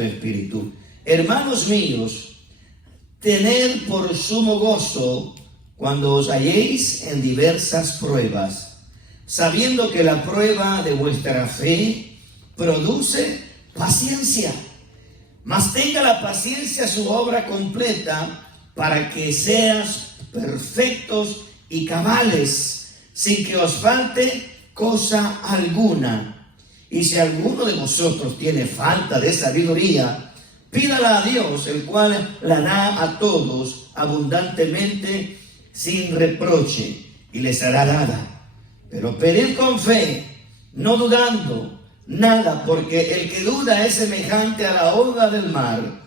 Santo Espíritu. Hermanos míos, tened por sumo gozo cuando os halléis en diversas pruebas, sabiendo que la prueba de vuestra fe produce paciencia. Mas tenga la paciencia su obra completa, para que seas perfectos y cabales, sin que os falte cosa alguna. Y si alguno de vosotros tiene falta de sabiduría, pídala a Dios, el cual la da a todos abundantemente, sin reproche, y les será dada. Pero pedid con fe, no dudando nada, porque el que duda es semejante a la ola del mar,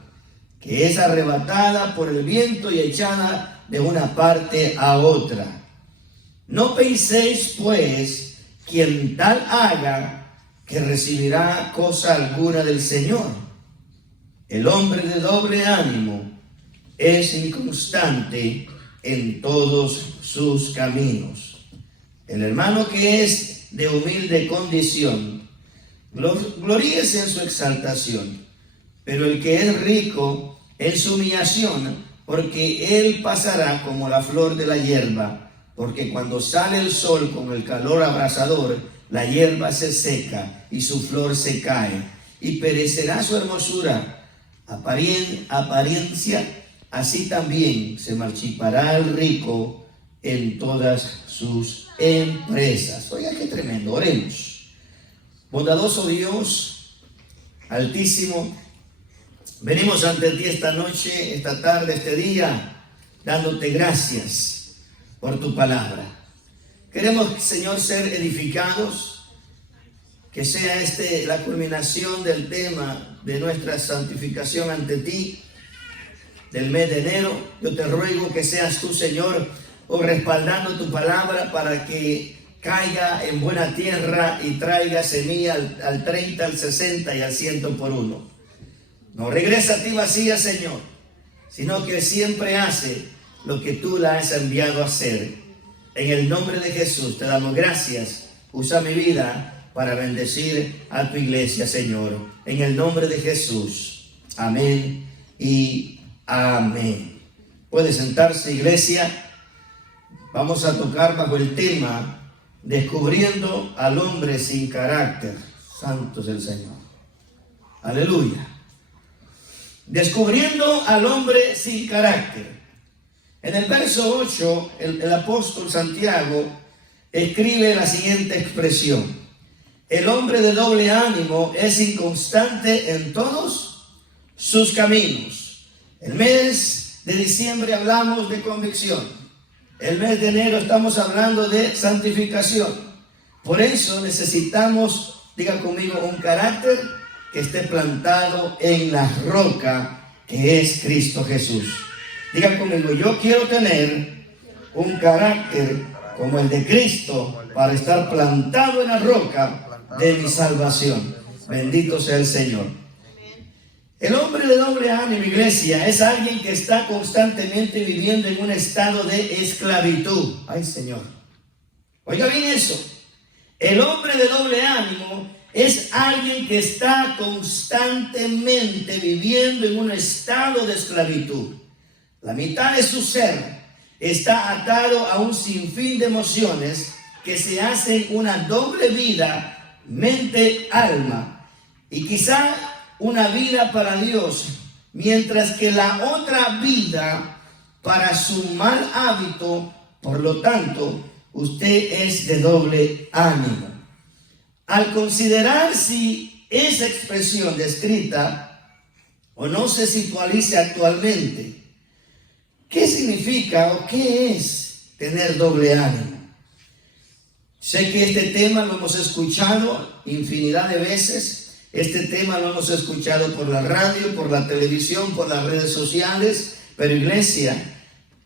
que es arrebatada por el viento y echada de una parte a otra. No penséis, pues, quien tal haga, que recibirá cosa alguna del Señor. El hombre de doble ánimo es inconstante en todos sus caminos. El hermano que es de humilde condición, gloríese en su exaltación, pero el que es rico en su humillación, porque él pasará como la flor de la hierba, porque cuando sale el sol con el calor abrasador, la hierba se seca y su flor se cae, y perecerá su hermosura, apariencia, así también se marchitará el rico en todas sus empresas. Oiga, qué tremendo. Oremos. Bondadoso Dios, Altísimo, venimos ante ti esta noche, esta tarde, este día, dándote gracias por tu palabra. Queremos, Señor, ser edificados, que sea la culminación del tema de nuestra santificación ante ti, del mes de enero. Yo te ruego que seas tú, Señor, respaldando tu palabra para que caiga en buena tierra y traiga semilla al 30, al 60 y al 100 por uno. No regresa a ti vacía, Señor, sino que siempre hace lo que tú la has enviado a hacer. En el nombre de Jesús te damos gracias. Usa mi vida para bendecir a tu iglesia, Señor. En el nombre de Jesús. Amén y amén. Puede sentarse, iglesia. Vamos a tocar bajo el tema descubriendo al hombre sin carácter. Santo es el Señor. Aleluya. Descubriendo al hombre sin carácter. En el verso 8, el apóstol Santiago escribe la siguiente expresión: el hombre de doble ánimo es inconstante en todos sus caminos. El mes de diciembre hablamos de convicción. El mes de enero estamos hablando de santificación. Por eso necesitamos, diga conmigo, un carácter que esté plantado en la roca que es Cristo Jesús. Diga conmigo, yo quiero tener un carácter como el de Cristo para estar plantado en la roca de mi salvación. Bendito sea el Señor. El hombre de doble ánimo, iglesia, es alguien que está constantemente viviendo en un estado de esclavitud. Ay, Señor. Oiga bien eso. El hombre de doble ánimo es alguien que está constantemente viviendo en un estado de esclavitud. La mitad de su ser está atado a un sinfín de emociones que se hacen una doble vida, mente, alma, y quizá una vida para Dios, mientras que la otra vida para su mal hábito. Por lo tanto, usted es de doble ánimo. Al considerar si esa expresión descrita o no se situaliza actualmente, ¿qué significa o qué es tener doble ánimo? Sé que este tema lo hemos escuchado infinidad de veces. Este tema lo hemos escuchado por la radio, por la televisión, por las redes sociales. Pero iglesia,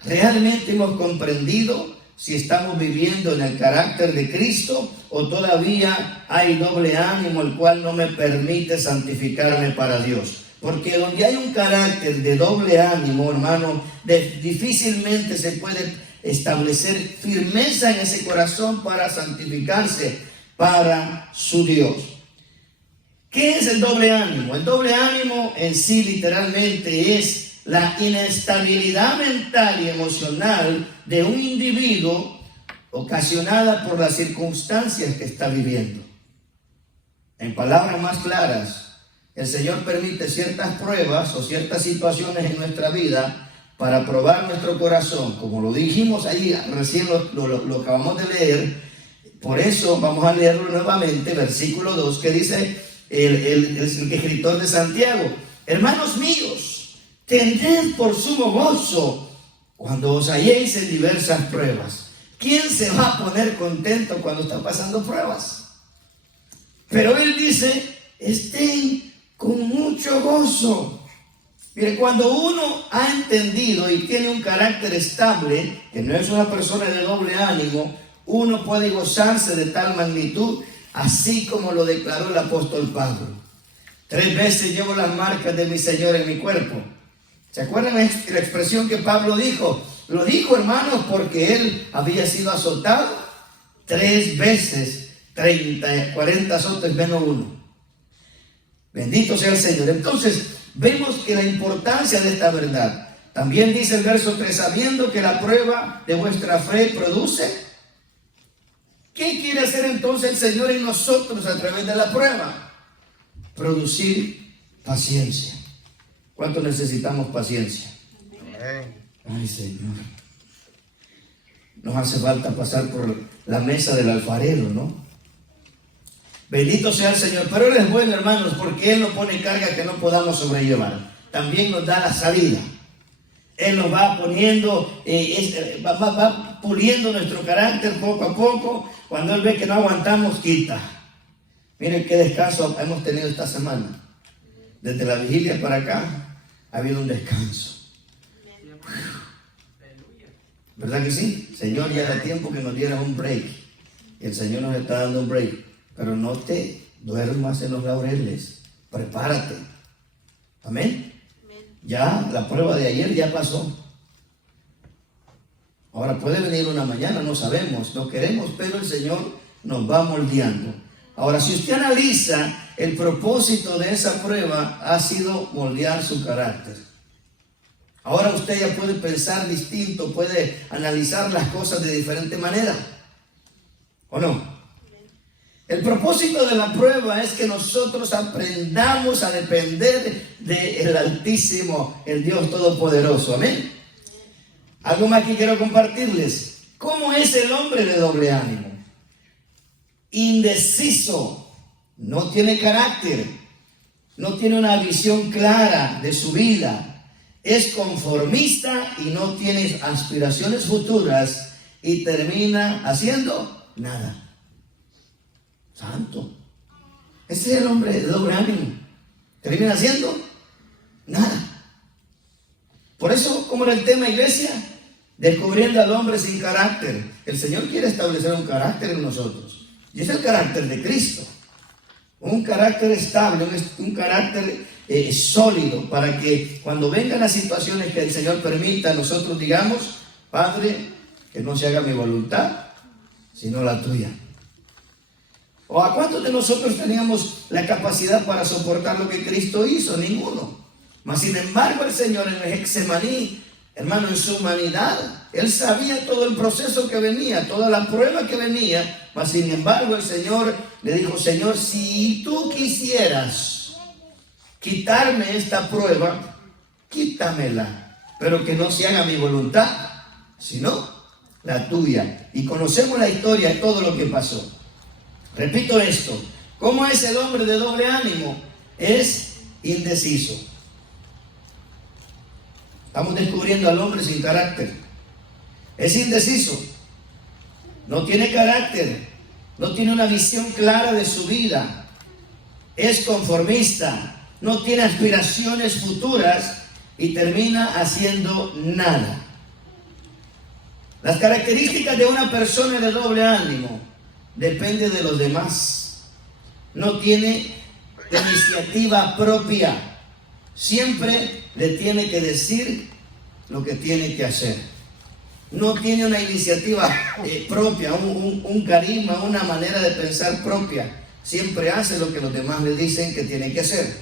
¿realmente hemos comprendido si estamos viviendo en el carácter de Cristo o todavía hay doble ánimo, el cual no me permite santificarme para Dios? Porque donde hay un carácter de doble ánimo, hermano, difícilmente se puede establecer firmeza en ese corazón para santificarse para su Dios. ¿Qué es el doble ánimo? El doble ánimo en sí literalmente es la inestabilidad mental y emocional de un individuo ocasionada por las circunstancias que está viviendo. En palabras más claras, el Señor permite ciertas pruebas o ciertas situaciones en nuestra vida para probar nuestro corazón. Como lo dijimos ahí, recién lo acabamos de leer. Por eso vamos a leerlo nuevamente, versículo 2, que dice el escritor de Santiago: hermanos míos, tened por sumo gozo cuando os halléis en diversas pruebas. ¿Quién se va a poner contento cuando está pasando pruebas? Pero él dice, estén con mucho gozo. Mire, cuando uno ha entendido y tiene un carácter estable, que no es una persona de doble ánimo, uno puede gozarse de tal magnitud, así como lo declaró el apóstol Pablo. 3 veces llevo las marcas de mi Señor en mi cuerpo. ¿Se acuerdan la expresión que Pablo dijo? Lo dijo, hermanos, porque él había sido azotado 3 veces, 30, 40 azotes menos 1. Bendito sea el Señor. Entonces, vemos que la importancia de esta verdad. También dice el verso 3, sabiendo que la prueba de vuestra fe produce. ¿Qué quiere hacer entonces el Señor en nosotros a través de la prueba? Producir paciencia. ¿Cuánto necesitamos paciencia? Ay, Señor. Nos hace falta pasar por la mesa del alfarero, ¿no? Bendito sea el Señor. Pero Él es bueno, hermanos, porque Él no pone carga que no podamos sobrellevar. También nos da la salida. Él nos va poniendo, va puliendo nuestro carácter poco a poco. Cuando Él ve que no aguantamos, quita. Miren qué descanso hemos tenido esta semana. Desde la vigilia para acá ha habido un descanso. ¿Verdad que sí? Señor, ya era tiempo que nos dieras un break. Y el Señor nos está dando un break. Pero no te duermas en los laureles. Prepárate. Amén. Ya la prueba de ayer ya pasó. Ahora puede venir una mañana, no sabemos, no queremos, pero el Señor nos va moldeando. Ahora, si usted analiza, el propósito de esa prueba ha sido moldear su carácter. Ahora usted ya puede pensar distinto, puede analizar las cosas de diferente manera. ¿O no? El propósito de la prueba es que nosotros aprendamos a depender del Altísimo, el Dios Todopoderoso. Amén. Algo más que quiero compartirles. ¿Cómo es el hombre de doble ánimo? Indeciso, no tiene carácter, no tiene una visión clara de su vida, es conformista y no tiene aspiraciones futuras y termina haciendo nada. Santo. Ese es el hombre de doble ánimo. Termina haciendo nada. Por eso, como era el tema, iglesia, descubriendo al hombre sin carácter. El Señor quiere establecer un carácter en nosotros. Y es el carácter de Cristo. Un carácter estable, un carácter sólido, para que cuando vengan las situaciones que el Señor permita, nosotros digamos, Padre, que no se haga mi voluntad, sino la tuya. ¿O a cuántos de nosotros teníamos la capacidad para soportar lo que Cristo hizo? Ninguno. Mas sin embargo el Señor en el Getsemaní, hermano, en su humanidad, Él sabía todo el proceso que venía, toda la prueba que venía. Mas sin embargo el Señor le dijo, Señor, si tú quisieras quitarme esta prueba, quítamela, pero que no se haga mi voluntad, sino la tuya. Y conocemos la historia de todo lo que pasó. Repito esto, ¿cómo es el hombre de doble ánimo? Es indeciso. Estamos descubriendo al hombre sin carácter. Es indeciso, no tiene carácter, no tiene una visión clara de su vida, es conformista, no tiene aspiraciones futuras y termina haciendo nada. Las características de una persona de doble ánimo depende de los demás. No tiene iniciativa propia. Siempre le tiene que decir lo que tiene que hacer. No tiene una iniciativa propia, un carisma, una manera de pensar propia. siempre hace lo que los demás le dicen que tiene que hacer.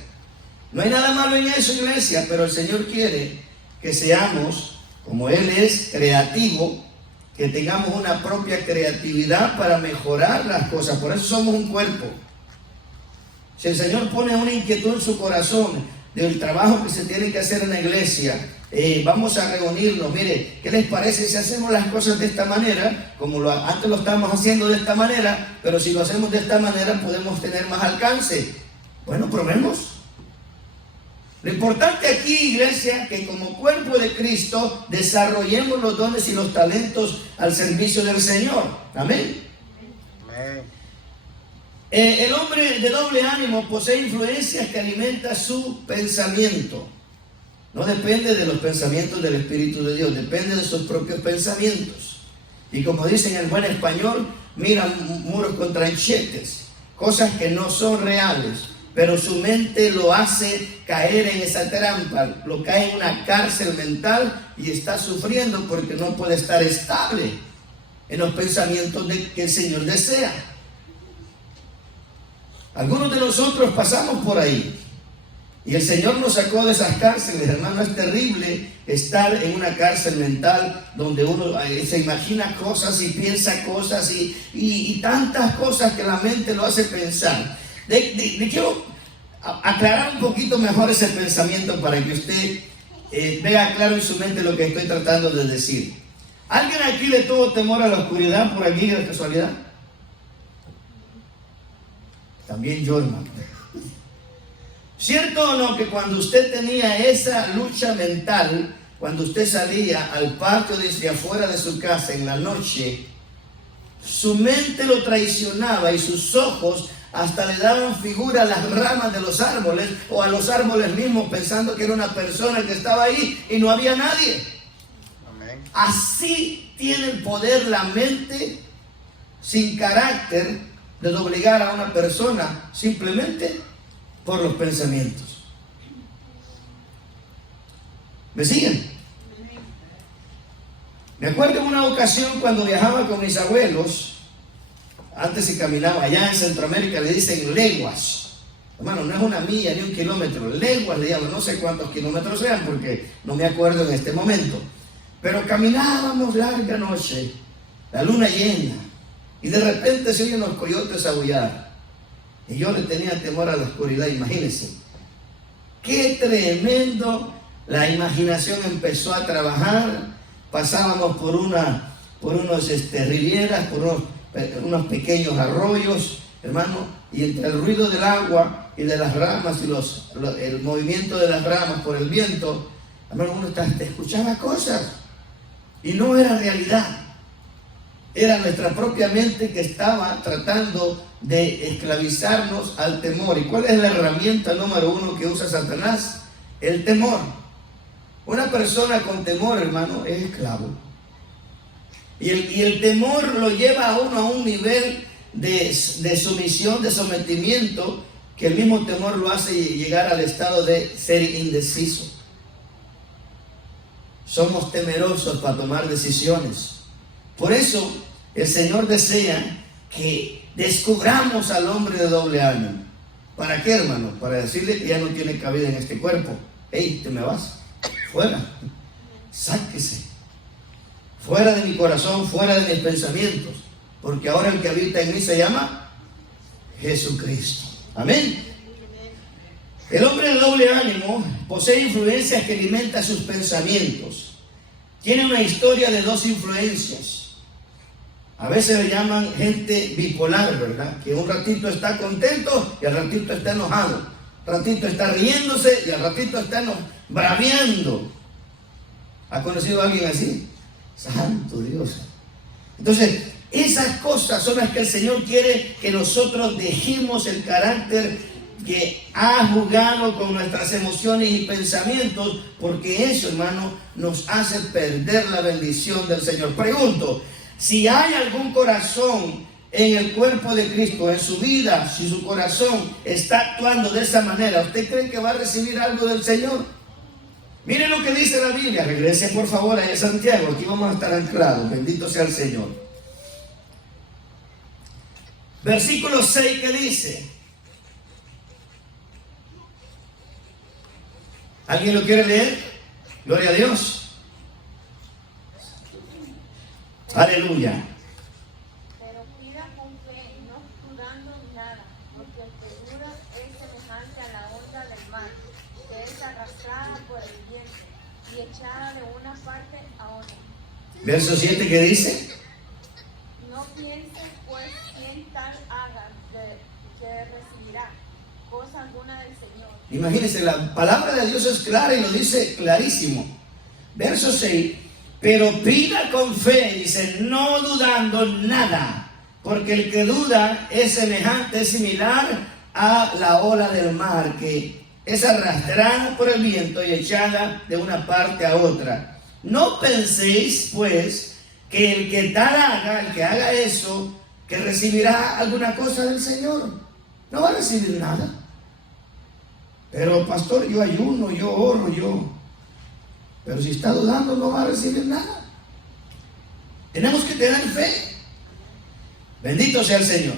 No hay nada malo en eso, iglesia, pero el Señor quiere que seamos, como Él es creativo, que tengamos una propia creatividad para mejorar las cosas. Por eso somos un cuerpo. Si el Señor pone una inquietud en su corazón del trabajo que se tiene que hacer en la iglesia, vamos a reunirnos. Mire, ¿qué les parece si hacemos las cosas de esta manera? Como antes lo estábamos haciendo de esta manera, pero si lo hacemos de esta manera podemos tener más alcance. Bueno, probemos. Lo importante aquí, iglesia, que como cuerpo de Cristo desarrollemos los dones y los talentos al servicio del Señor. Amén. Amén. El hombre de doble ánimo posee influencias que alimentan su pensamiento. No depende de los pensamientos del Espíritu de Dios, depende de sus propios pensamientos. Y como dicen en buen español, miran muros con tranchetes, cosas que no son reales, pero su mente lo hace caer en esa trampa, lo cae en una cárcel mental y está sufriendo porque no puede estar estable en los pensamientos que el Señor desea. Algunos de nosotros pasamos por ahí y el Señor nos sacó de esas cárceles, hermano. Es terrible estar en una cárcel mental donde uno se imagina cosas y piensa cosas y tantas cosas que la mente lo hace pensar. Quiero aclarar un poquito mejor ese pensamiento para que usted vea claro en su mente lo que estoy tratando de decir. ¿Alguien aquí le tuvo temor a la oscuridad por aquí de casualidad? También yo, hermano. ¿Cierto o no que cuando usted tenía esa lucha mental, cuando usted salía al patio desde afuera de su casa en la noche, su mente lo traicionaba y sus ojos hasta le daban figura a las ramas de los árboles o a los árboles mismos, pensando que era una persona que estaba ahí y no había nadie? Amén. Así tiene el poder la mente sin carácter de doblegar a una persona simplemente por los pensamientos. ¿Me siguen? Me acuerdo en una ocasión cuando viajaba con mis abuelos. Antes se caminaba, allá en Centroamérica le dicen leguas. Hermano, no es una milla ni un kilómetro, leguas le llaman, no sé cuántos kilómetros sean porque no me acuerdo en este momento. Pero caminábamos larga noche, la luna llena, y de repente se oyen los coyotes aullar. Y yo le tenía temor a la oscuridad, imagínense. Qué tremendo, la imaginación empezó a trabajar. Pasábamos por unos rivieras, por unos pequeños arroyos, hermano, y entre el ruido del agua y de las ramas y el movimiento de las ramas por el viento, hermano, uno escuchaba cosas y no era realidad. Era nuestra propia mente que estaba tratando de esclavizarnos al temor. ¿Y cuál es la herramienta número uno que usa Satanás? El temor. Una persona con temor, hermano, es esclavo. Y el temor lo lleva a uno a un nivel de sumisión, de sometimiento, que el mismo temor lo hace llegar al estado de ser indeciso. Somos temerosos para tomar decisiones. Por eso el Señor desea que descubramos al hombre de doble ánimo. ¿Para qué, hermano? Para decirle que ya no tiene cabida en este cuerpo. ¡Ey, te me vas! ¡Fuera! ¡Sáquese! Fuera de mi corazón, fuera de mis pensamientos, porque ahora el que habita en mí se llama Jesucristo. Amén. El hombre de doble ánimo posee influencias que alimentan sus pensamientos. Tiene una historia de dos influencias. A veces le llaman gente bipolar, ¿verdad? Que un ratito está contento y al ratito está enojado. Un ratito está riéndose y al ratito está braviando. ¿Ha conocido a alguien así? Santo Dios. Entonces, esas cosas son las que el Señor quiere que nosotros dejemos el carácter que ha jugado con nuestras emociones y pensamientos, porque eso, hermano, nos hace perder la bendición del Señor. Pregunto, si hay algún corazón en el cuerpo de Cristo, en su vida, si su corazón está actuando de esa manera, ¿usted cree que va a recibir algo del Señor? Miren lo que dice la Biblia. Regrese por favor a Santiago. Aquí vamos a estar anclados. Bendito sea el Señor. Versículo 6, ¿qué dice? ¿Alguien lo quiere leer? Gloria a Dios. Aleluya. Pero pida con fe, no dudando nada, porque el que duda es semejante a la onda del mar, que es arrastrada por el viento y echada de una parte a otra. Verso 7, ¿qué dice? No piense pues quien tal haga que recibirá cosa alguna del Señor. Imagínense, la palabra de Dios es clara y lo dice clarísimo. Verso 6, pero pida con fe, dice, no dudando nada, porque el que duda es semejante, es similar a la ola del mar, que es arrastrada por el viento y echada de una parte a otra. No penséis, pues, que el que tal haga, el que haga eso, que recibirá alguna cosa del Señor. No va a recibir nada. Pero pastor, yo ayuno, yo oro, pero si está dudando no va a recibir nada. Tenemos que tener fe. Bendito sea el Señor.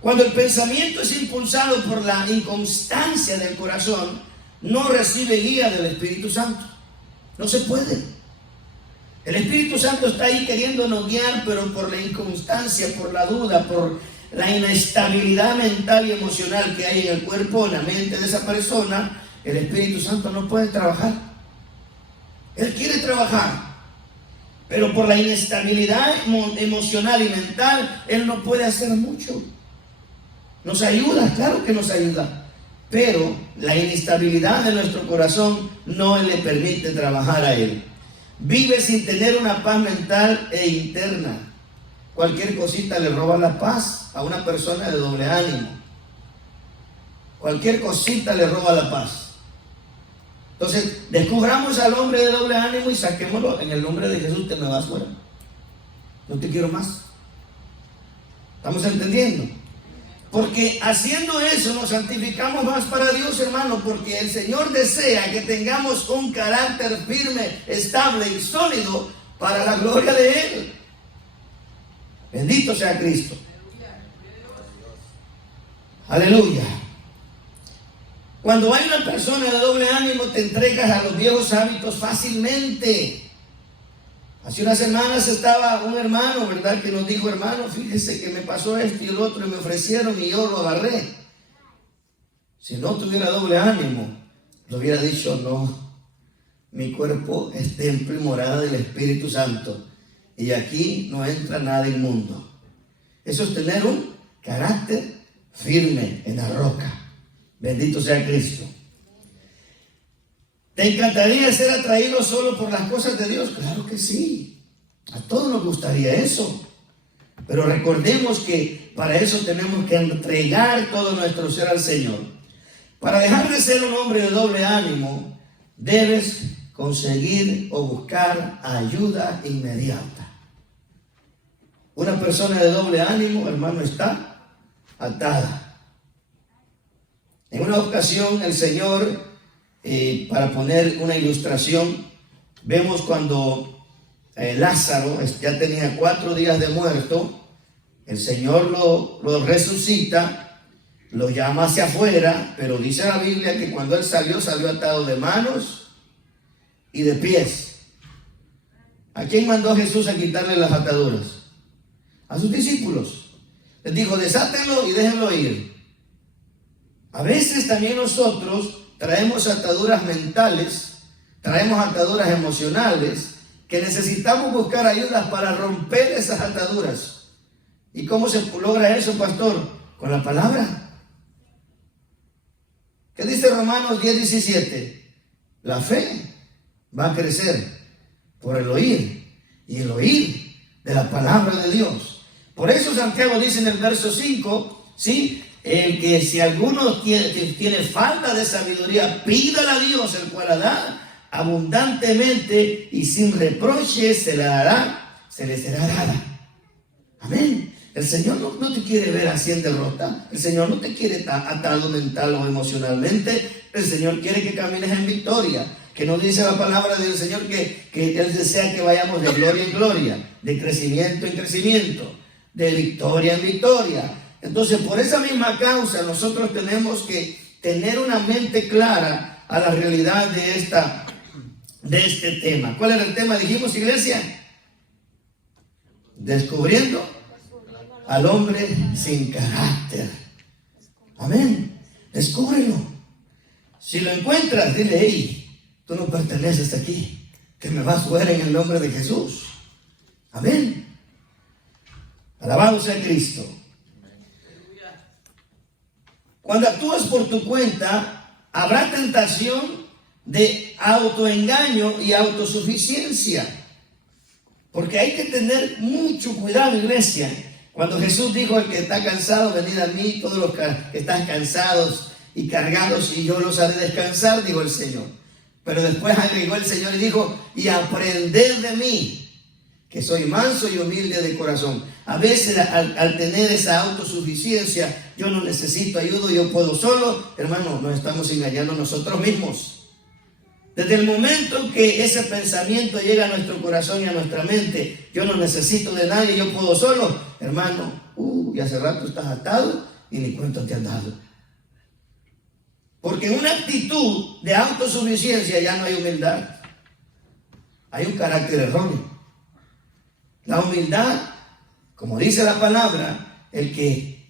Cuando el pensamiento es impulsado por la inconstancia del corazón, no recibe guía del Espíritu Santo. No se puede. El Espíritu Santo está ahí queriéndonos guiar, pero por la inconstancia, por la duda, por la inestabilidad mental y emocional que hay en el cuerpo, en la mente de esa persona, el Espíritu Santo no puede trabajar. Él quiere trabajar, pero por la inestabilidad emocional y mental, Él no puede hacer mucho. Nos ayuda, claro que nos ayuda, pero la inestabilidad de nuestro corazón no le permite trabajar a Él. Vive sin tener una paz mental e interna. Cualquier cosita le roba la paz a una persona de doble ánimo. Cualquier cosita le roba la paz. Entonces, descubramos al hombre de doble ánimo y saquémoslo en el nombre de Jesús. Te me vas fuera. No te quiero más. ¿Estamos entendiendo? Porque haciendo eso nos santificamos más para Dios, hermano, porque el Señor desea que tengamos un carácter firme, estable y sólido para la gloria de Él. Bendito sea Cristo. Aleluya. Cuando hay una persona de doble ánimo, te entregas a los viejos hábitos fácilmente. Hace unas semanas estaba un hermano, ¿verdad?, que nos dijo: hermano, fíjese que me pasó esto y el otro, y me ofrecieron y yo lo agarré. Si no tuviera doble ánimo, le hubiera dicho: no, mi cuerpo es templo y morada del Espíritu Santo, y aquí no entra nada inmundo. Eso es tener un carácter firme en la roca. Bendito sea Cristo. ¿Te encantaría ser atraído solo por las cosas de Dios? Claro que sí. A todos nos gustaría eso. Pero recordemos que para eso tenemos que entregar todo nuestro ser al Señor. Para dejar de ser un hombre de doble ánimo, debes conseguir o buscar ayuda inmediata. Una persona de doble ánimo, hermano, está atada. En una ocasión el Señor, para poner una ilustración, vemos cuando Lázaro ya tenía 4 días de muerto, el Señor lo resucita, lo llama hacia afuera, pero dice la Biblia que cuando él salió atado de manos y de pies. ¿A quién mandó Jesús a quitarle las ataduras? A sus discípulos. Les dijo: desátenlo y déjenlo ir. A veces también nosotros traemos ataduras mentales, traemos ataduras emocionales, que necesitamos buscar ayudas para romper esas ataduras. ¿Y cómo se logra eso, pastor? Con la palabra. ¿Qué dice Romanos 10:17? La fe va a crecer por el oír, y el oír de la palabra de Dios. Por eso Santiago dice en el verso 5, ¿sí?, el que si alguno tiene falta de sabiduría, pídala a Dios, el cual la da abundantemente y sin reproche, se la dará, se le será dada. Amén. El Señor no te quiere ver así en derrota. El Señor no te quiere atado mental o emocionalmente. El Señor quiere que camines en victoria. Que nos dice la palabra del Señor que Él desea que vayamos de gloria en gloria, de crecimiento en crecimiento. de victoria en victoria. Entonces, por esa misma causa, nosotros tenemos que tener una mente clara a la realidad de este tema. ¿Cuál era el tema? Dijimos, iglesia, descubriendo al hombre sin carácter. Amén. Descúbrelo. Si lo encuentras, dile: hey, tú no perteneces aquí, que me vas fuera en el nombre de Jesús. Amén. Alabado sea Cristo. Cuando actúas por tu cuenta, habrá tentación de autoengaño y autosuficiencia. Porque hay que tener mucho cuidado, iglesia. Cuando Jesús dijo: el que está cansado, venid a mí, todos los que están cansados y cargados, y yo los haré descansar, dijo el Señor. Pero después agregó el Señor y dijo: y aprended de mí, que soy manso y humilde de corazón. A veces al tener esa autosuficiencia, yo no necesito ayuda, yo puedo solo. Hermano, nos estamos engañando nosotros mismos. Desde el momento que ese pensamiento llega a nuestro corazón y a nuestra mente, yo no necesito de nadie, yo puedo solo. Hermano, y hace rato estás atado y ni cuenta te han dado. Porque en una actitud de autosuficiencia ya no hay humildad. Hay un carácter erróneo. La humildad, como dice la palabra, el que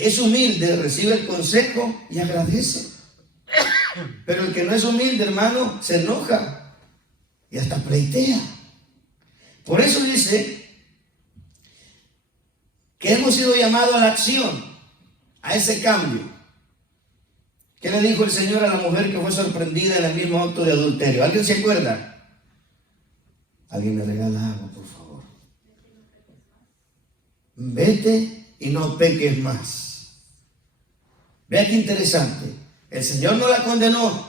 es humilde recibe el consejo y agradece. Pero el que no es humilde, hermano, se enoja y hasta pleitea. Por eso dice que hemos sido llamados a la acción, a ese cambio. ¿Qué le dijo el Señor a la mujer que fue sorprendida en el mismo acto de adulterio? ¿Alguien se acuerda? Alguien me regala agua, por favor. Vete y no peques más. Vea qué interesante. El Señor no la condenó,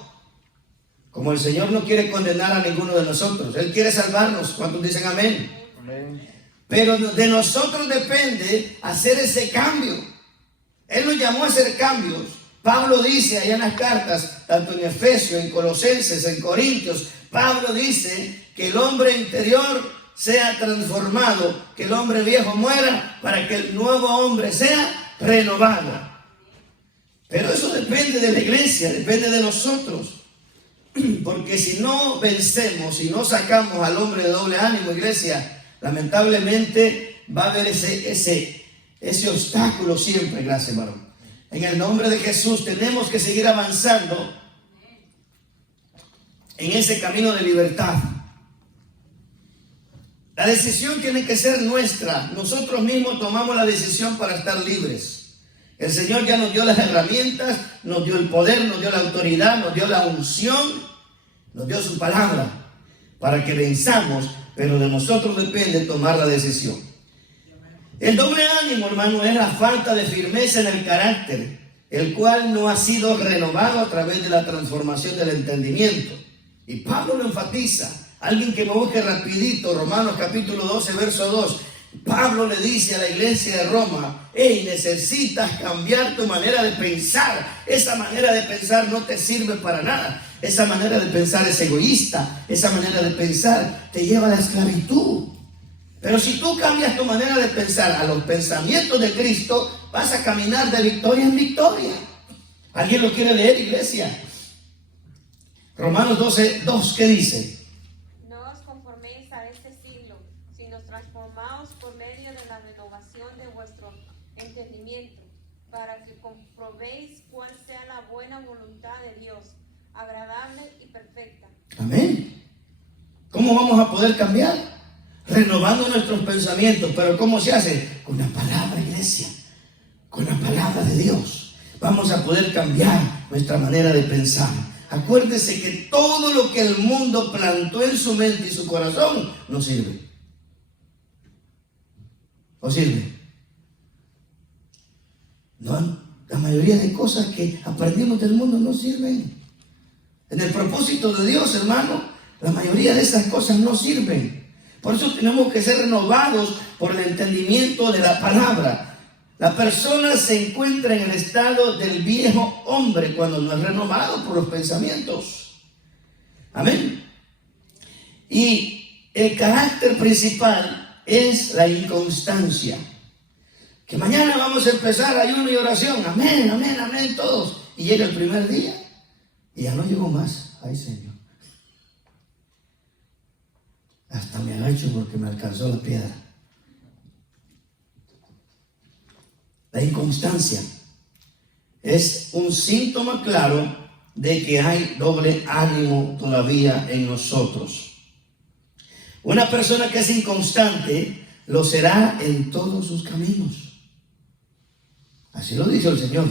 como el Señor no quiere condenar a ninguno de nosotros. Él quiere salvarnos. ¿Cuántos dicen amén? Amén. Pero de nosotros depende hacer ese cambio. Él nos llamó a hacer cambios. Pablo dice allá en las cartas, tanto en Efesios, en Colosenses, en Corintios, Pablo dice que el hombre interior sea transformado, que el hombre viejo muera para que el nuevo hombre sea renovado. Pero eso depende de la iglesia, depende de nosotros. Porque si no vencemos, si no sacamos al hombre de doble ánimo, iglesia, lamentablemente va a haber ese obstáculo siempre, gracias, varón. En el nombre de Jesús tenemos que seguir avanzando en ese camino de libertad. La decisión tiene que ser nuestra. Nosotros mismos tomamos la decisión para estar libres. El Señor ya nos dio las herramientas, nos dio el poder, nos dio la autoridad, nos dio la unción, nos dio su palabra para que venzamos, pero de nosotros depende tomar la decisión. El doble ánimo, hermano, es la falta de firmeza en el carácter, el cual no ha sido renovado a través de la transformación del entendimiento. Y Pablo lo enfatiza. Alguien que me busque rapidito, Romanos capítulo 12, verso 2. Pablo le dice a la iglesia de Roma: hey, necesitas cambiar tu manera de pensar. Esa manera de pensar no te sirve para nada. Esa manera de pensar es egoísta. Esa manera de pensar te lleva a la esclavitud. Pero si tú cambias tu manera de pensar a los pensamientos de Cristo, vas a caminar de victoria en victoria. ¿Alguien lo quiere leer, iglesia? Romanos 12, 2, ¿qué dice? No os conforméis a este siglo, sino transformaos por medio de la renovación de vuestro entendimiento, para que comprobéis cuál sea la buena voluntad de Dios, agradable y perfecta. Amén. ¿Cómo vamos a poder cambiar? Renovando nuestros pensamientos. ¿Pero cómo se hace? Con la palabra, iglesia. Con la palabra de Dios vamos a poder cambiar nuestra manera de pensar. Acuérdese que todo lo que el mundo plantó en su mente y su corazón no sirve. ¿O sirve? No, la mayoría de cosas que aprendimos del mundo no sirven. En el propósito de Dios, hermano, la mayoría de esas cosas no sirven. Por eso tenemos que ser renovados por el entendimiento de la palabra. La persona se encuentra en el estado del viejo hombre cuando no es renovado por los pensamientos. Amén. Y el carácter principal es la inconstancia. que mañana vamos a empezar ayuno y oración. Amén, amén, amén, todos. Y llega el primer día y ya no llegó más. Ay, Señor. Hasta me agacho porque me alcanzó la piedra. La inconstancia es un síntoma claro de que hay doble ánimo todavía en nosotros. Una persona que es inconstante lo será en todos sus caminos. Así lo dice el Señor.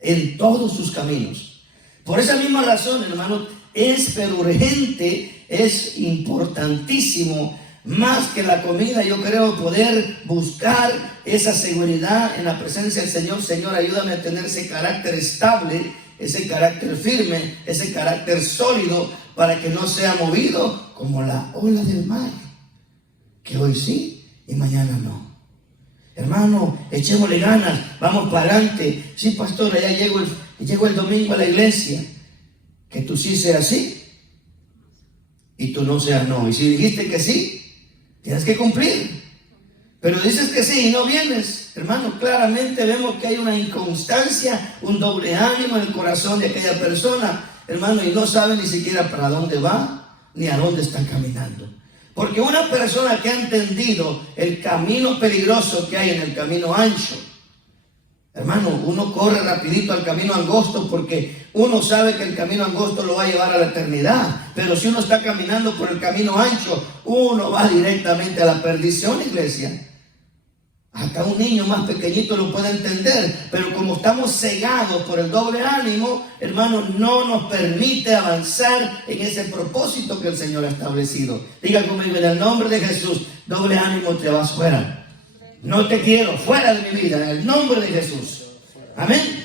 En todos sus caminos. Por esa misma razón, hermano, es pero urgente, es importantísimo, más que la comida, yo creo, poder buscar esa seguridad en la presencia del Señor. Señor, ayúdame a tener ese carácter estable, ese carácter firme, ese carácter sólido, para que no sea movido como la ola del mar, que hoy sí y mañana no. Hermano, echémosle ganas, vamos para adelante. Sí, pastora, ya llego el domingo a la iglesia. Que tú sí seas sí y tú no seas no. Y si dijiste que sí, tienes que cumplir. Pero dices que sí y no vienes. Hermano, claramente vemos que hay una inconstancia, un doble ánimo en el corazón de aquella persona. Hermano, y no sabe ni siquiera para dónde va ni a dónde está caminando. Porque una persona que ha entendido el camino peligroso que hay en el camino ancho, hermano, uno corre rapidito al camino angosto porque uno sabe que el camino angosto lo va a llevar a la eternidad. Pero si uno está caminando por el camino ancho, uno va directamente a la perdición, iglesia. Hasta un niño más pequeñito lo puede entender, pero como estamos cegados por el doble ánimo, hermano, no nos permite avanzar en ese propósito que el Señor ha establecido. Diga conmigo, en el nombre de Jesús, doble ánimo, te vas fuera. No te quiero, fuera de mi vida, en el nombre de Jesús. Amén.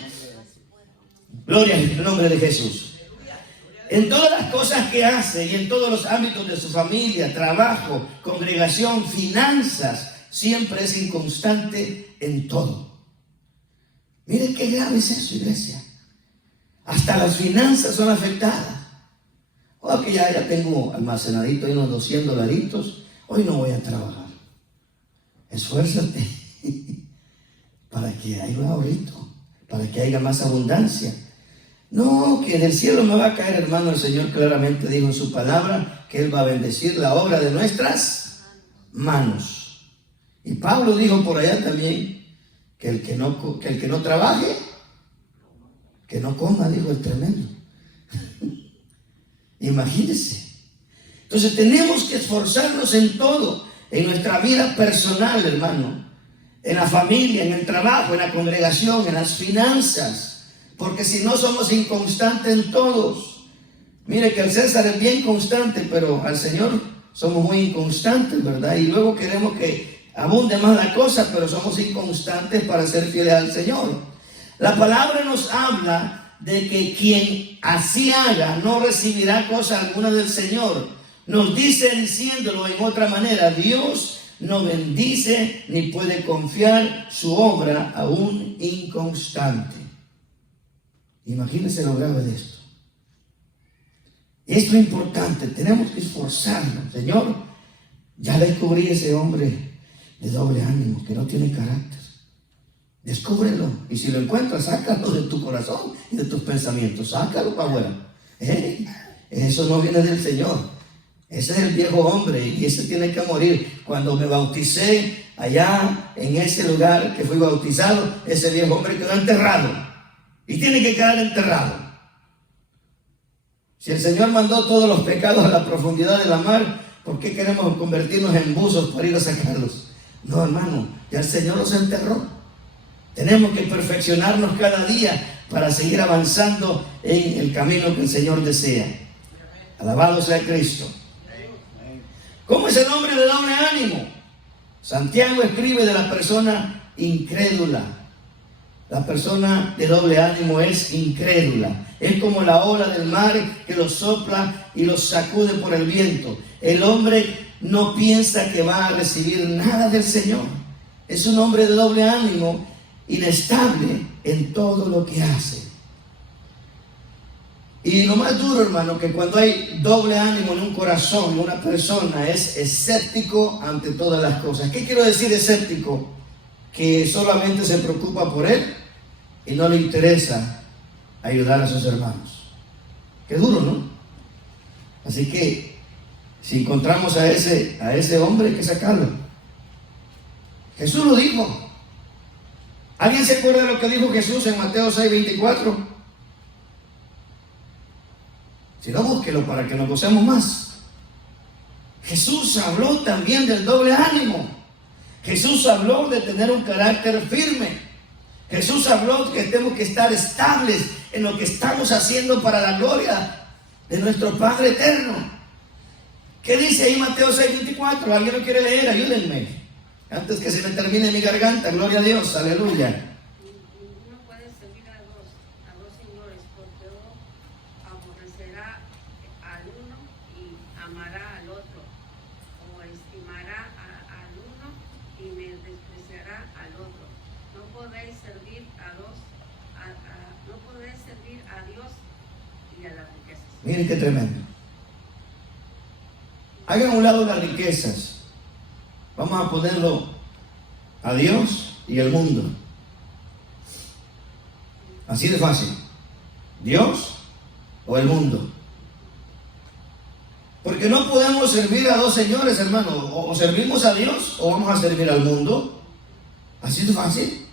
Gloria al nombre de Jesús. En todas las cosas que hace y en todos los ámbitos de su familia, trabajo, congregación, finanzas, siempre es inconstante en todo. Miren qué grave es eso, iglesia. Hasta las finanzas son afectadas. Oh, que ya tengo almacenadito ahí unos $200. Hoy no voy a trabajar. Esfuérzate para que haya ahorito, para que haya más abundancia. No, que del cielo me va a caer, hermano. El Señor claramente dijo en su palabra que Él va a bendecir la obra de nuestras manos. Y Pablo dijo por allá también que el que no trabaje, que no coma, dijo el tremendo. Imagínense. Entonces tenemos que esforzarnos en todo, en nuestra vida personal, hermano, en la familia, en el trabajo, en la congregación, en las finanzas, porque si no somos inconstantes en todos. Mire que el César es bien constante, pero al Señor somos muy inconstantes, ¿verdad? Y luego queremos que abunde más la cosa, pero somos inconstantes para ser fieles al Señor. La palabra nos habla de que quien así haga no recibirá cosa alguna del Señor. Nos dice, diciéndolo en otra manera, Dios no bendice ni puede confiar su obra a un inconstante. Imagínense lo grave de esto. Esto es importante, tenemos que esforzarnos. Señor, ya descubrí ese hombre de doble ánimo, que no tiene carácter. Descúbrelo, y si lo encuentras, sácalo de tu corazón y de tus pensamientos, sácalo para afuera. Eso no viene del Señor. Ese es el viejo hombre y ese tiene que morir. Cuando me bauticé allá en ese lugar que fui bautizado, ese viejo hombre quedó enterrado y tiene que quedar enterrado. Si el Señor mandó todos los pecados a la profundidad de la mar, ¿por qué queremos convertirnos en buzos para ir a sacarlos? No, hermano, ya el Señor los enterró. Tenemos que perfeccionarnos cada día para seguir avanzando en el camino que el Señor desea. Alabado sea Cristo. ¿Cómo es el hombre de doble ánimo? Santiago escribe de la persona incrédula. La persona de doble ánimo es incrédula. Es como la ola del mar que los sopla y los sacude por el viento. El hombre no piensa que va a recibir nada del Señor. Es un hombre de doble ánimo, inestable en todo lo que hace. Y lo más duro, hermano, que cuando hay doble ánimo en un corazón, una persona es escéptico ante todas las cosas. ¿Qué quiero decir escéptico? que solamente se preocupa por él y no le interesa ayudar a sus hermanos. Qué duro, ¿no? Así que si encontramos a ese hombre, hay que sacarlo. Jesús lo dijo. ¿Alguien se acuerda de lo que dijo Jesús en Mateo 6:24? Si no, búsquelo para que nos gocemos más. Jesús habló también del doble ánimo. Jesús habló de tener un carácter firme. Jesús habló que tenemos que estar estables en lo que estamos haciendo para la gloria de nuestro Padre eterno. ¿Qué dice ahí Mateo 6:24? ¿Alguien lo quiere leer? Ayúdenme. Antes que se me termine mi garganta, gloria a Dios, aleluya. No puede servir a dos señores, porque uno aborrecerá al uno y amará al otro, o estimará al uno y me despreciará al otro. No podéis servir no podéis servir a Dios y a las riquezas. Miren qué tremendo. Hagan a un lado las riquezas. Vamos a ponerlo a Dios y el mundo. Así de fácil. Dios o el mundo. Porque no podemos servir a dos señores, hermano. O servimos a Dios o vamos a servir al mundo. Así de fácil.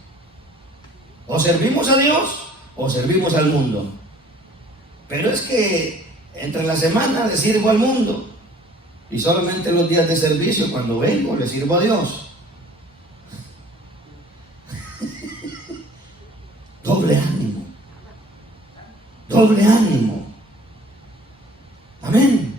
O servimos a Dios o servimos al mundo. Pero es que entre la semana le sirvo al mundo. Y solamente los días de servicio, cuando vengo, le sirvo a Dios. Doble ánimo. Doble ánimo. Amén.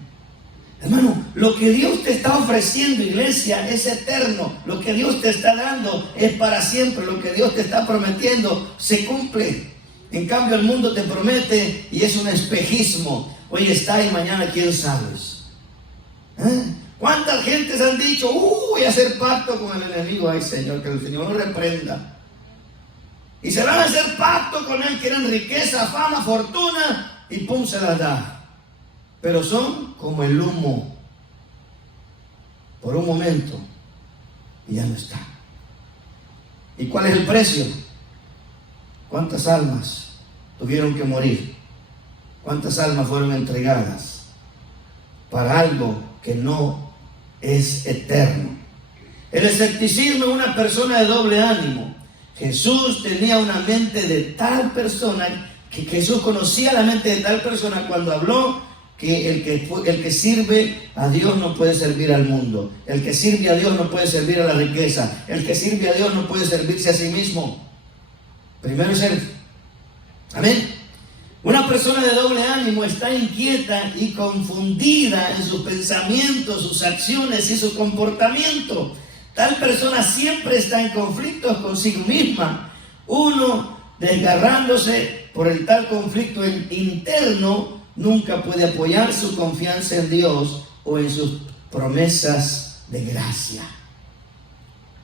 Hermano, lo que Dios te está ofreciendo, iglesia, es eterno. Lo que Dios te está dando es para siempre. Lo que Dios te está prometiendo se cumple. En cambio, el mundo te promete y es un espejismo. Hoy está y mañana quién sabe. ¿Cuántas gentes han dicho, voy a hacer pacto con el enemigo? Ay, Señor, que el Señor lo reprenda. Y se van a hacer pacto con él, quieren riqueza, fama, fortuna, y pum, se las da. Pero son como el humo, por un momento, y ya no está. ¿Y cuál es el precio? ¿Cuántas almas tuvieron que morir? ¿Cuántas almas fueron entregadas para algo que no es eterno? El escepticismo es una persona de doble ánimo. Jesús tenía una mente de tal persona, que Jesús conocía la mente de tal persona cuando habló que el que sirve a Dios no puede servir al mundo. El que sirve a Dios no puede servir a la riqueza. El que sirve a Dios no puede servirse a sí mismo. Primero es Él. Amén. Una persona de doble ánimo está inquieta y confundida en sus pensamientos, sus acciones y su comportamiento. Tal persona siempre está en conflictos consigo misma. Uno, desgarrándose por el tal conflicto interno, nunca puede apoyar su confianza en Dios o en sus promesas de gracia.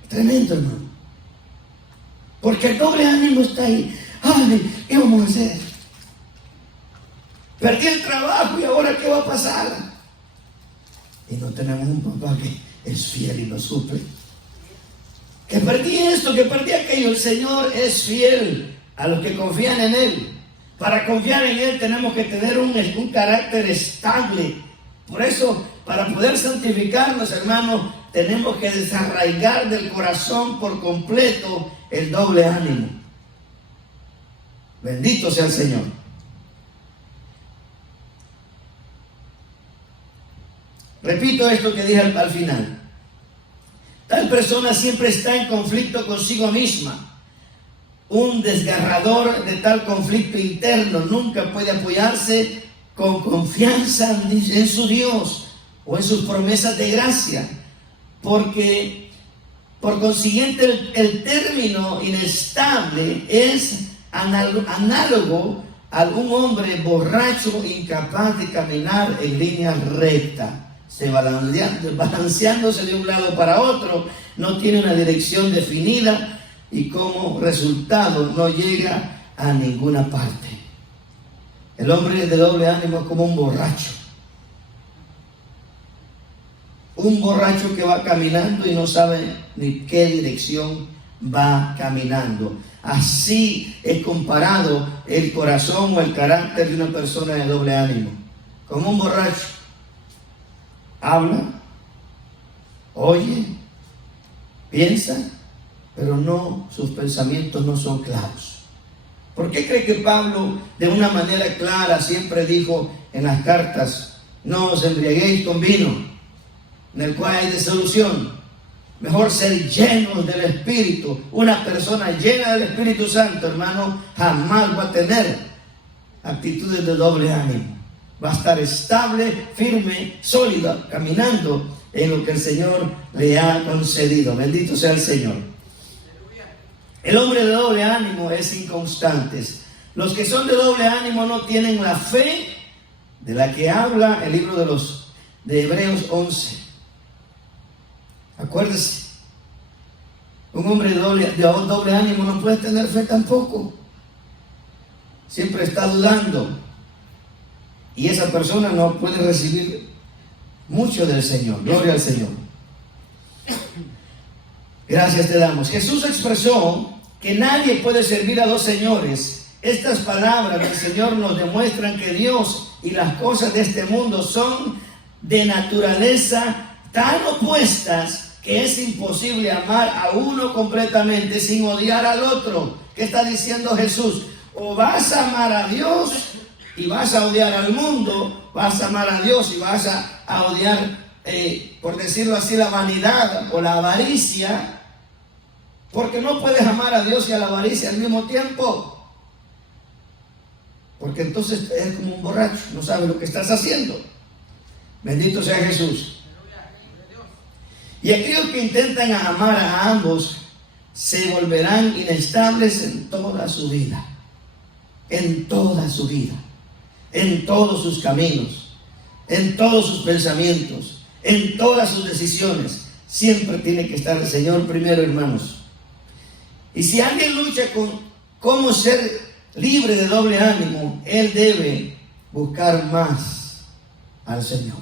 Tremendo, hermano. Porque el doble ánimo está ahí. Ay, ¿qué vamos a hacer? Perdí el trabajo y ahora ¿qué va a pasar? Y no tenemos un papá que es fiel y nos suple. Que perdí esto, que perdí aquello. El Señor es fiel a los que confían en Él. Para confiar en Él tenemos que tener un carácter estable. Por eso, para poder santificarnos, hermanos, tenemos que desarraigar del corazón por completo el doble ánimo. Bendito sea el Señor. Repito esto que dije al final. Tal persona siempre está en conflicto consigo misma. Un desgarrador de tal conflicto interno nunca puede apoyarse con confianza en su Dios o en sus promesas de gracia, porque por consiguiente el término inestable es análogo a un hombre borracho incapaz de caminar en línea recta. Balanceándose de un lado para otro, no tiene una dirección definida y como resultado no llega a ninguna parte. El hombre de doble ánimo es como un borracho que va caminando y no sabe ni qué dirección va caminando. Así es comparado el corazón o el carácter de una persona de doble ánimo. Como un borracho. Habla, oye, piensa, pero no, sus pensamientos no son claros. ¿Por qué cree que Pablo de una manera clara siempre dijo en las cartas: no os embriaguéis con vino, en el cual hay disolución? Mejor ser llenos del Espíritu. Una persona llena del Espíritu Santo, hermano, jamás va a tener actitudes de doble ánimo. Va a estar estable, firme, sólida, caminando en lo que el Señor le ha concedido. Bendito sea el Señor. El hombre de doble ánimo es inconstante. Los que son de doble ánimo no tienen la fe de la que habla el libro de Hebreos 11. Acuérdese, un hombre de doble ánimo no puede tener fe tampoco. Siempre está dudando. Y esa persona no puede recibir mucho del Señor. Gloria al Señor. Gracias te damos. Jesús expresó que nadie puede servir a dos señores. Estas palabras del Señor nos demuestran que Dios y las cosas de este mundo son de naturaleza tan opuestas que es imposible amar a uno completamente sin odiar al otro. ¿Qué está diciendo Jesús? O vas a amar a Dios y vas a odiar al mundo, vas a amar a Dios y vas a odiar, por decirlo así, la vanidad o la avaricia, porque no puedes amar a Dios y a la avaricia al mismo tiempo, porque entonces eres como un borracho, no sabes lo que estás haciendo. Bendito sea Jesús. Y aquellos que intentan amar a ambos se volverán inestables en toda su vida, en toda su vida, en todos sus caminos, en todos sus pensamientos, en todas sus decisiones. Siempre tiene que estar el Señor primero, hermanos. Y si alguien lucha con cómo ser libre de doble ánimo, él debe buscar más al Señor.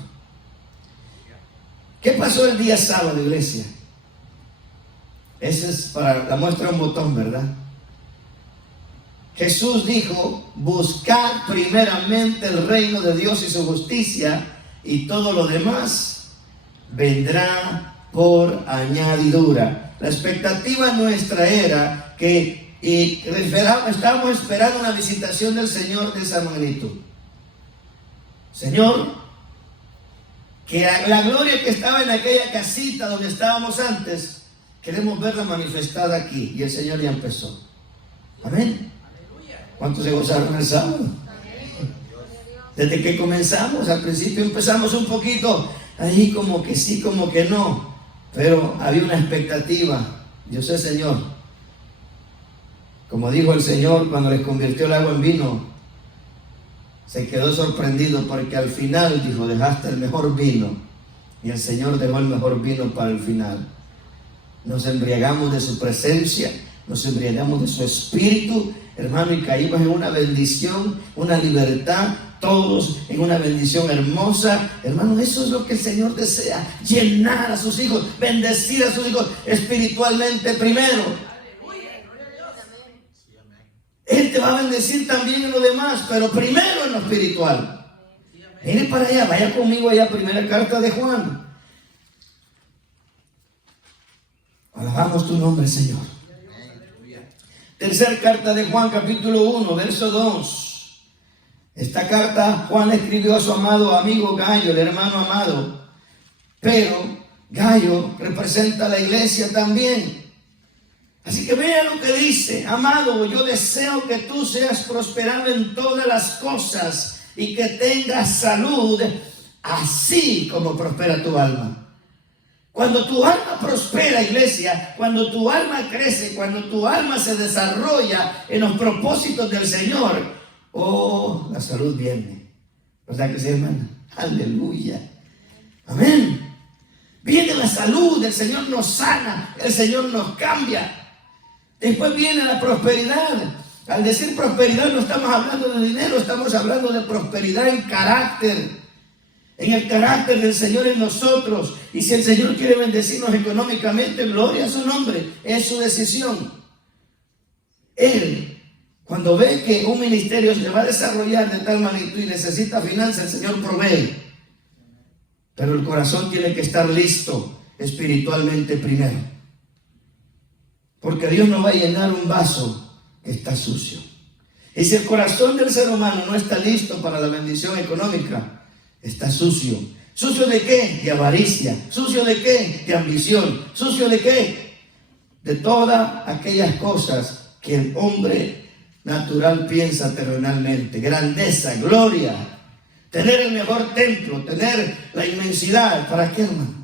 ¿Qué pasó el día sábado, iglesia? Ese es para la muestra un botón, ¿verdad? Jesús dijo: buscad primeramente el reino de Dios y su justicia, y todo lo demás vendrá por añadidura. La expectativa nuestra era que estábamos esperando una visitación del Señor de esa magnitud. Señor, que la gloria que estaba en aquella casita donde estábamos antes, queremos verla manifestada aquí. Y el Señor ya empezó. Amén. ¿Cuántos se gozaron el sábado? Desde que comenzamos, al principio empezamos un poquito ahí como que sí, como que no, pero había una expectativa. Yo sé, Señor, como dijo el Señor cuando les convirtió el agua en vino, se quedó sorprendido porque al final dijo: dejaste el mejor vino. Y el Señor dejó el mejor vino para el final. Nos embriagamos de su presencia, nos embriagamos de su espíritu, hermano, y caímos en una bendición, una libertad, todos en una bendición hermosa. Hermano, eso es lo que el Señor desea: llenar a sus hijos, bendecir a sus hijos espiritualmente primero. Él te va a bendecir también en lo demás, pero primero en lo espiritual. Mire para allá, vaya conmigo allá, primera carta de Juan. Alabamos tu nombre, Señor. Tercera carta de Juan, capítulo 1, verso 2. Esta carta Juan escribió a su amado amigo Gallo, el hermano amado. Pero Gallo representa a la iglesia también. Así que vea lo que dice: amado, yo deseo que tú seas prosperado en todas las cosas y que tengas salud, así como prospera tu alma. Cuando tu alma prospera, iglesia, cuando tu alma crece, cuando tu alma se desarrolla en los propósitos del Señor, oh, la salud viene. ¿Verdad que sí, hermana? Aleluya. Amén. Viene la salud, el Señor nos sana, el Señor nos cambia. Después viene la prosperidad. Al decir prosperidad no estamos hablando de dinero, estamos hablando de prosperidad en carácter. en el carácter del Señor en nosotros. Y si el Señor quiere bendecirnos económicamente, gloria a su nombre, es su decisión. Él, cuando ve que un ministerio se va a desarrollar de tal magnitud y necesita finanzas, el Señor provee. Pero el corazón tiene que estar listo espiritualmente primero. Porque Dios no va a llenar un vaso que está sucio. Y si el corazón del ser humano no está listo para la bendición económica, está sucio. ¿Sucio de qué? De avaricia. ¿Sucio de qué? De ambición. ¿Sucio de qué? De todas aquellas cosas que el hombre natural piensa terrenalmente. Grandeza, gloria, tener el mejor templo, tener la inmensidad. ¿Para qué, hermano?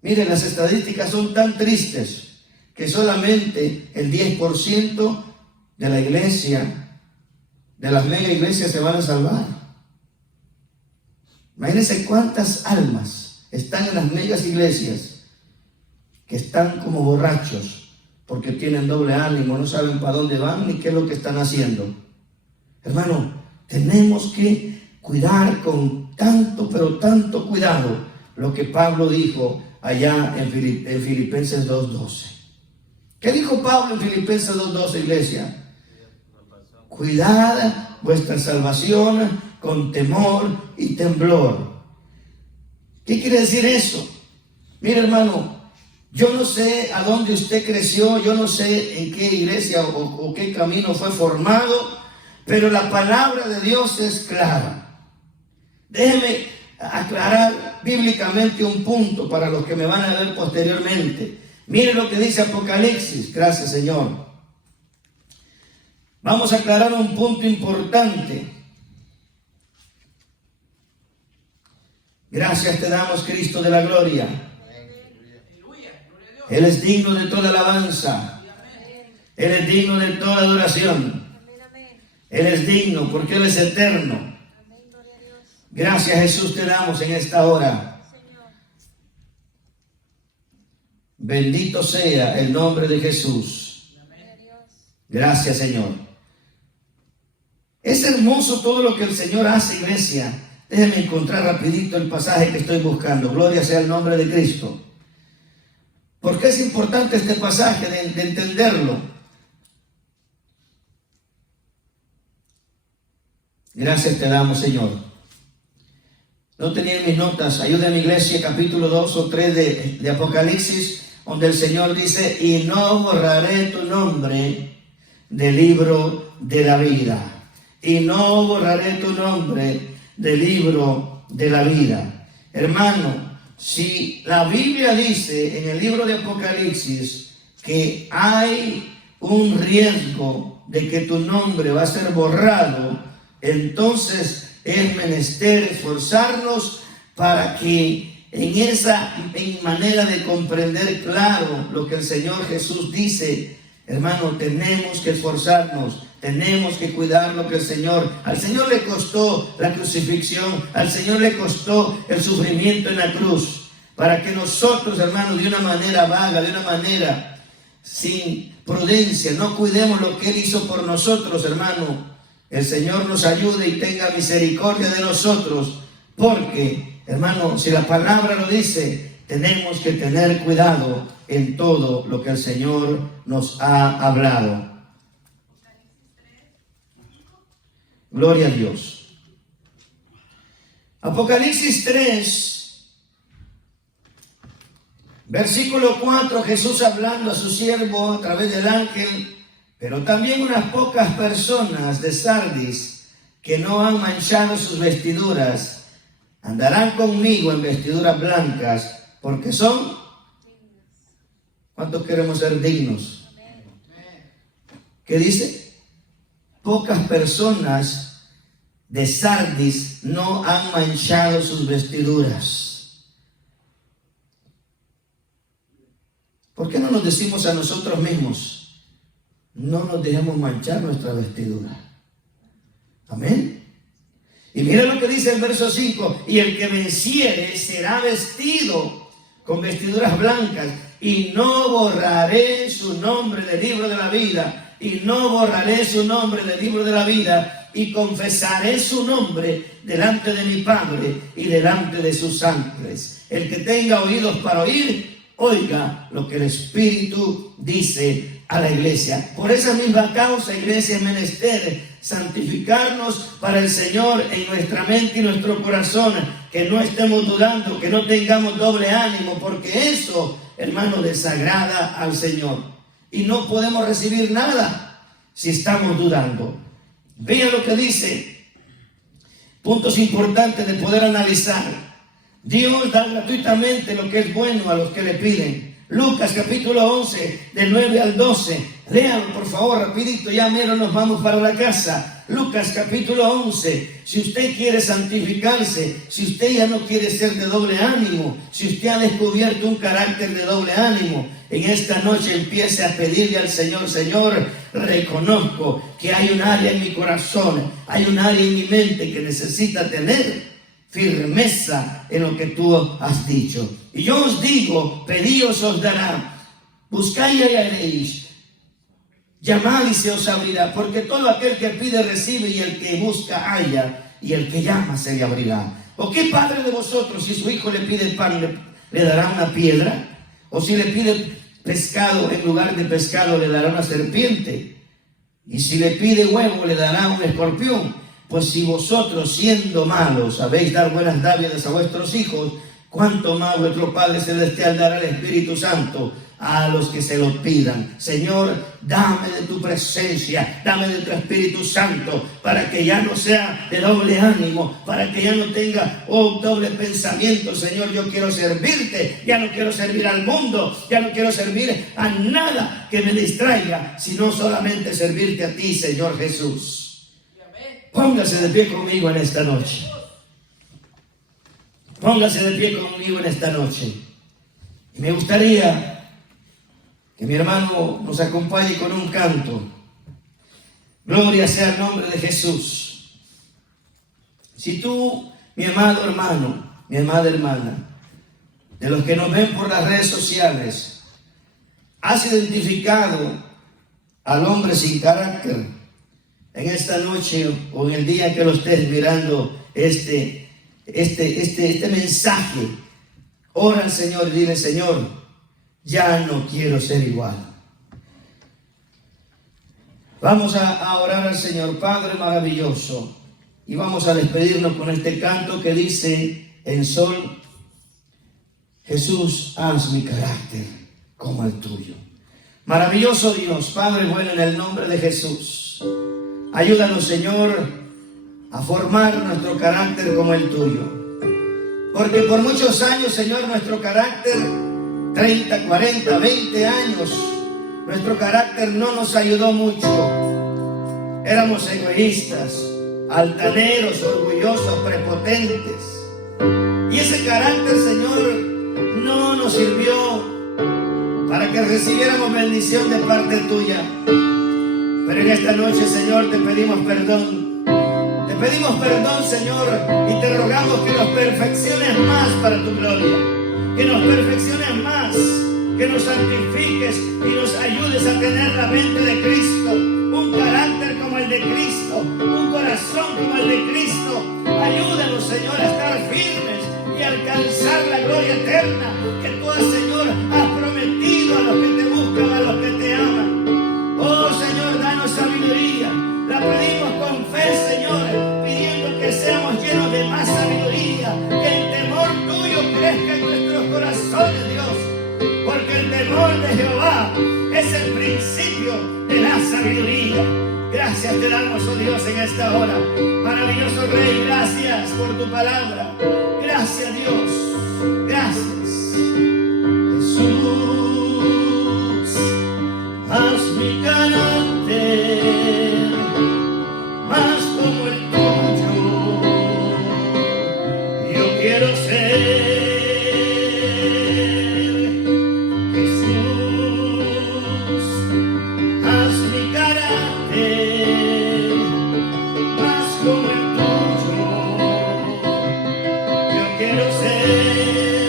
Miren, las estadísticas son tan tristes que solamente el 10% de la iglesia, de las mega iglesias, se van a salvar. Imagínense cuántas almas están en las megas iglesias que están como borrachos porque tienen doble ánimo, no saben para dónde van ni qué es lo que están haciendo. Hermano, tenemos que cuidar con tanto, pero tanto cuidado lo que Pablo dijo allá en Filipenses 2:12. ¿Qué dijo Pablo en Filipenses 2:12, iglesia? Cuidad vuestra salvación con temor y temblor. ¿Qué quiere decir eso? Mire, hermano, yo no sé a dónde usted creció, yo no sé en qué iglesia o qué camino fue formado, pero la palabra de Dios es clara. Déjeme aclarar bíblicamente un punto para los que me van a ver posteriormente. Mire lo que dice Apocalipsis. Gracias, Señor. Vamos a aclarar un punto importante. Gracias te damos, Cristo de la gloria. Él es digno de toda alabanza. Él es digno de toda adoración. Él es digno porque Él es eterno. Gracias, Jesús, te damos en esta hora. Bendito sea el nombre de Jesús. Gracias, Señor. Es hermoso todo lo que el Señor hace, iglesia. Déjenme encontrar rapidito el pasaje que estoy buscando. Gloria sea el nombre de Cristo. ¿Por qué es importante este pasaje de entenderlo? Gracias te damos, Señor. No tenía en mis notas. Ayúdame, iglesia, capítulo 2 o 3 de Apocalipsis, donde el Señor dice: y no borraré tu nombre del libro de la vida. Y no borraré tu nombre del libro de la vida. Hermano, si la Biblia dice en el libro de Apocalipsis que hay un riesgo de que tu nombre va a ser borrado, entonces es menester esforzarnos para que en manera de comprender claro lo que el Señor Jesús dice. Hermano, tenemos que esforzarnos, tenemos que cuidar lo que al Señor le costó la crucifixión, al Señor le costó el sufrimiento en la cruz, para que nosotros, hermanos, de una manera vaga, de una manera sin prudencia, no cuidemos lo que Él hizo por nosotros, hermano. El Señor nos ayude y tenga misericordia de nosotros, porque, hermano, si la palabra lo dice, tenemos que tener cuidado en todo lo que el Señor nos ha hablado. Gloria a Dios. Apocalipsis 3, versículo 4, Jesús hablando a su siervo a través del ángel: pero también unas pocas personas de Sardis que no han manchado sus vestiduras andarán conmigo en vestiduras blancas, porque son... ¿Cuántos queremos ser dignos? ¿Qué dice? Pocas personas de Sardis no han manchado sus vestiduras. ¿Por qué no nos decimos a nosotros mismos: no nos dejemos manchar nuestra vestidura? Amén. Y mira lo que dice el verso 5: y el que venciere será vestido con vestiduras blancas, y no borraré su nombre del libro de la vida, y no borraré su nombre del libro de la vida, y confesaré su nombre delante de mi Padre y delante de sus ángeles. El que tenga oídos para oír, oiga lo que el Espíritu dice a la iglesia. Por esa misma causa, iglesia, es menester santificarnos para el Señor en nuestra mente y nuestro corazón, que no estemos dudando, que no tengamos doble ánimo, porque eso, hermano, desagrada al Señor. Y no podemos recibir nada si estamos dudando. Vean lo que dice, puntos importantes de poder analizar. Dios da gratuitamente lo que es bueno a los que le piden. Lucas capítulo 11, del 9 al 12. Léanlo por favor rapidito, ya mero nos vamos para la casa. Lucas capítulo 11. Si usted quiere santificarse, si usted ya no quiere ser de doble ánimo, si usted ha descubierto un carácter de doble ánimo, en esta noche empiece a pedirle al Señor: Señor, reconozco que hay un área en mi corazón, hay un área en mi mente que necesita tener firmeza en lo que tú has dicho. Y yo os digo, pedíos os dará, buscáis y hallaréis, llamad y se os abrirá, porque todo aquel que pide recibe, y el que busca halla, y el que llama se le abrirá. ¿O qué padre de vosotros, si su hijo le pide pan, le dará una piedra? ¿O si le pide pescado, en lugar de pescado le dará una serpiente? Y si le pide huevo, le dará un escorpión. Pues si vosotros, siendo malos, sabéis dar buenas dádivas a vuestros hijos, cuánto más vuestro Padre Celestial dará el Espíritu Santo a los que se lo pidan. Señor, dame de tu presencia, dame de tu Espíritu Santo, para que ya no sea de doble ánimo, para que ya no tenga doble pensamiento. Señor, yo quiero servirte, ya no quiero servir al mundo, ya no quiero servir a nada que me distraiga, sino solamente servirte a ti, Señor Jesús. Póngase de pie conmigo en esta noche. Póngase de pie conmigo en esta noche. Y me gustaría que mi hermano nos acompañe con un canto. Gloria sea el nombre de Jesús. Si tú, mi amado hermano, mi amada hermana, de los que nos ven por las redes sociales, has identificado al hombre sin carácter, en esta noche o en el día que lo estés mirando este mensaje, ora al Señor y dile: Señor, ya no quiero ser igual. Vamos a orar al Señor. Padre maravilloso, y vamos a despedirnos con este canto que dice en sol: Jesús, haz mi carácter como el tuyo. Maravilloso Dios, Padre bueno, en el nombre de Jesús, ayúdanos, Señor, a formar nuestro carácter como el tuyo. Porque por muchos años, Señor, nuestro carácter, 30, 40, 20 años, nuestro carácter no nos ayudó mucho. Éramos egoístas, altaneros, orgullosos, prepotentes. Y ese carácter, Señor, no nos sirvió para que recibiéramos bendición de parte tuya. Pero en esta noche, Señor, te pedimos perdón. Te pedimos perdón, Señor, y te rogamos que nos perfecciones más para tu gloria. Que nos perfecciones más, que nos santifiques y nos ayudes a tener la mente de Cristo, un carácter como el de Cristo, un corazón como el de Cristo. Ayúdanos, Señor, a estar firmes y alcanzar la gloria eterna que tú, Señor, has prometido a los que te buscan, a los que te aman. Oh Señor, danos sabiduría. La pedimos con fe, Señor, pidiendo que seamos llenos de más sabiduría, que el temor tuyo crezca en nuestros corazones, Dios, porque el temor de Jehová es el principio de la sabiduría. Gracias te damos, oh Dios, en esta hora. Maravilloso Rey, gracias por tu palabra. Gracias, Dios. Gracias. Jesús, haz mi carácter más como el tuyo. Yo quiero ser Jesús. Haz mi carácter más como el tuyo. Yo quiero ser,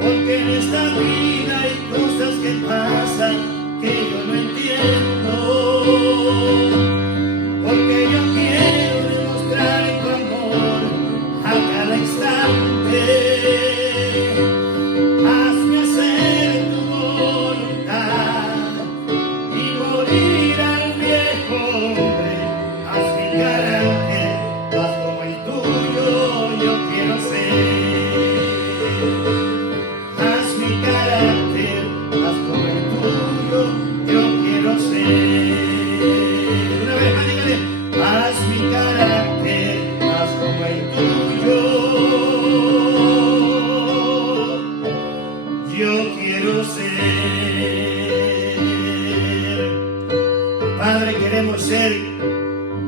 porque en esta vida hay cosas que pasan que yo no entiendo. porque yo quiero demostrar tu amor a cada instante. Hazme hacer tu voluntad y morir al viejo hombre. Haz mi carácter más como el tuyo, yo quiero ser. Haz mi carácter más como el tuyo, yo quiero ser. Una vez más, dígale, haz mi carácter más como el tuyo, yo quiero ser. Padre,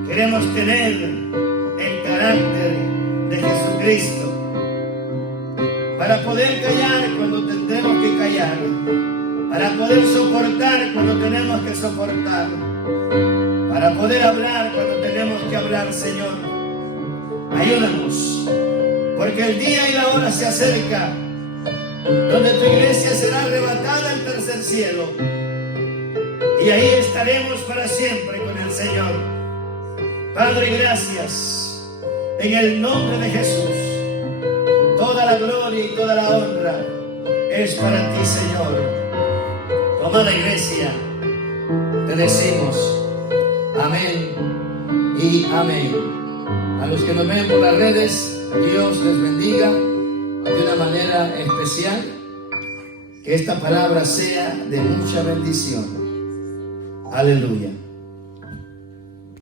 queremos tener el carácter de Jesucristo, para poder callar cuando tendremos que callar, para poder soportar cuando tenemos que soportar, para poder hablar cuando tenemos que hablar. Señor, ayúdanos, porque el día y la hora se acerca donde tu iglesia será arrebatada al tercer cielo, y ahí estaremos para siempre con el Señor. Padre, gracias, en el nombre de Jesús. Toda la gloria y toda la honra es para ti, Señor. Amada iglesia, te decimos amén y amén. A los que nos ven por las redes, Dios les bendiga de una manera especial. Que esta palabra sea de mucha bendición. Aleluya.